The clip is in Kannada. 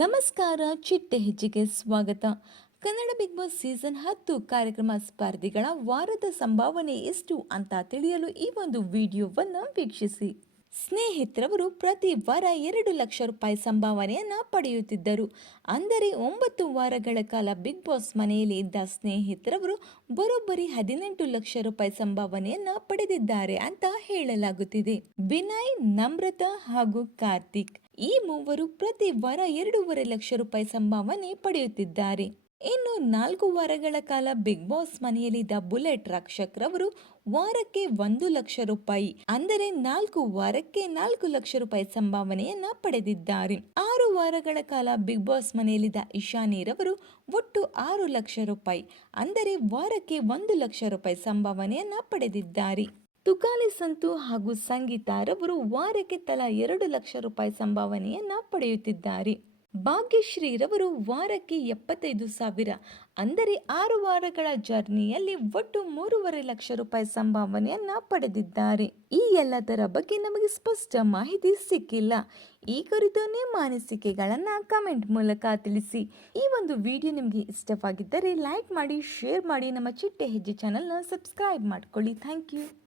ನಮಸ್ಕಾರ. ಚಿಟ್ಟೆ ಹೆಜ್ಜೆಗೆ ಸ್ವಾಗತ. ಕನ್ನಡ ಬಿಗ್ ಬಾಸ್ ಸೀಸನ್ 10 ಕಾರ್ಯಕ್ರಮ ಸ್ಪರ್ಧಿಗಳ ವಾರದ ಸಂಭಾವನೆ ಎಷ್ಟು ಅಂತ ತಿಳಿಯಲು ಈ ಒಂದು ವಿಡಿಯೋವನ್ನು ವೀಕ್ಷಿಸಿ. ಸ್ನೇಹಿತರವರು ಪ್ರತಿ ವಾರ 2 ಲಕ್ಷ ರೂಪಾಯಿ ಸಂಭಾವನೆಯನ್ನ ಪಡೆಯುತ್ತಿದ್ದರು. ಅಂದರೆ 9 ವಾರಗಳ ಕಾಲ ಬಿಗ್ ಬಾಸ್ ಮನೆಯಲ್ಲಿ ಇದ್ದ ಸ್ನೇಹಿತರವರು ಬರೋಬ್ಬರಿ 18 ಲಕ್ಷ ರೂಪಾಯಿ ಸಂಭಾವನೆಯನ್ನ ಪಡೆದಿದ್ದಾರೆ ಅಂತ ಹೇಳಲಾಗುತ್ತಿದೆ. ವಿನಯ್, ನಮ್ರತಾ ಹಾಗೂ ಕಾರ್ತಿಕ್ ಈ ಮೂವರು ಪ್ರತಿ ವಾರ 2.5 ಲಕ್ಷ ರೂಪಾಯಿ ಸಂಭಾವನೆ ಪಡೆಯುತ್ತಿದ್ದಾರೆ. ಇನ್ನು 4 ವಾರಗಳ ಕಾಲ ಬಿಗ್ ಬಾಸ್ ಮನೆಯಲ್ಲಿದ್ದ ಬುಲೆಟ್ ರಕ್ಷಕ್ ರವರು ವಾರಕ್ಕೆ 1 ಲಕ್ಷ ರೂಪಾಯಿ ಅಂದರೆ 4 ವಾರಕ್ಕೆ 4 ಲಕ್ಷ ರೂಪಾಯಿ ಸಂಭಾವನೆಯನ್ನ ಪಡೆದಿದ್ದಾರೆ. 6 ವಾರಗಳ ಕಾಲ ಬಿಗ್ ಬಾಸ್ ಮನೆಯಲ್ಲಿದ್ದ ಇಶಾನಿ ರವರು ಒಟ್ಟು 6 ಲಕ್ಷ ರೂಪಾಯಿ ಅಂದರೆ ವಾರಕ್ಕೆ 1 ಲಕ್ಷ ರೂಪಾಯಿ ಸಂಭಾವನೆಯನ್ನ ಪಡೆದಿದ್ದಾರೆ. ತುಕಾಲಿ ಸಂತು ಹಾಗೂ ಸಂಗೀತಾ ರವರು ವಾರಕ್ಕೆ ತಲಾ 2 ಲಕ್ಷ ರೂಪಾಯಿ ಸಂಭಾವನೆಯನ್ನ ಪಡೆಯುತ್ತಿದ್ದಾರೆ. ಭಾಗ್ಯಶ್ರೀ ರವರು ವಾರಕ್ಕೆ 75,000 ಅಂದರೆ 6 ವಾರಗಳ ಜರ್ನಿಯಲ್ಲಿ ಒಟ್ಟು 3.5 ಲಕ್ಷ ರೂಪಾಯಿ ಸಂಭಾವನೆಯನ್ನ ಪಡೆದಿದ್ದಾರೆ. ಈ ಎಲ್ಲದರ ಬಗ್ಗೆ ನಮಗೆ ಸ್ಪಷ್ಟ ಮಾಹಿತಿ ಸಿಕ್ಕಿಲ್ಲ. ಈ ಕುರಿತು ನಿಮ್ಮ ಅನಿಸಿಕೆಗಳನ್ನ ಕಮೆಂಟ್ ಮೂಲಕ ತಿಳಿಸಿ. ಈ ಒಂದು ವಿಡಿಯೋ ನಿಮಗೆ ಇಷ್ಟವಾಗಿದ್ದರೆ ಲೈಕ್ ಮಾಡಿ, ಶೇರ್ ಮಾಡಿ, ನಮ್ಮ ಚಿಟ್ಟೆ ಹೆಜ್ಜೆ ಚಾನೆಲ್ನ ಸಬ್ಸ್ಕ್ರೈಬ್ ಮಾಡ್ಕೊಳ್ಳಿ. Thank you.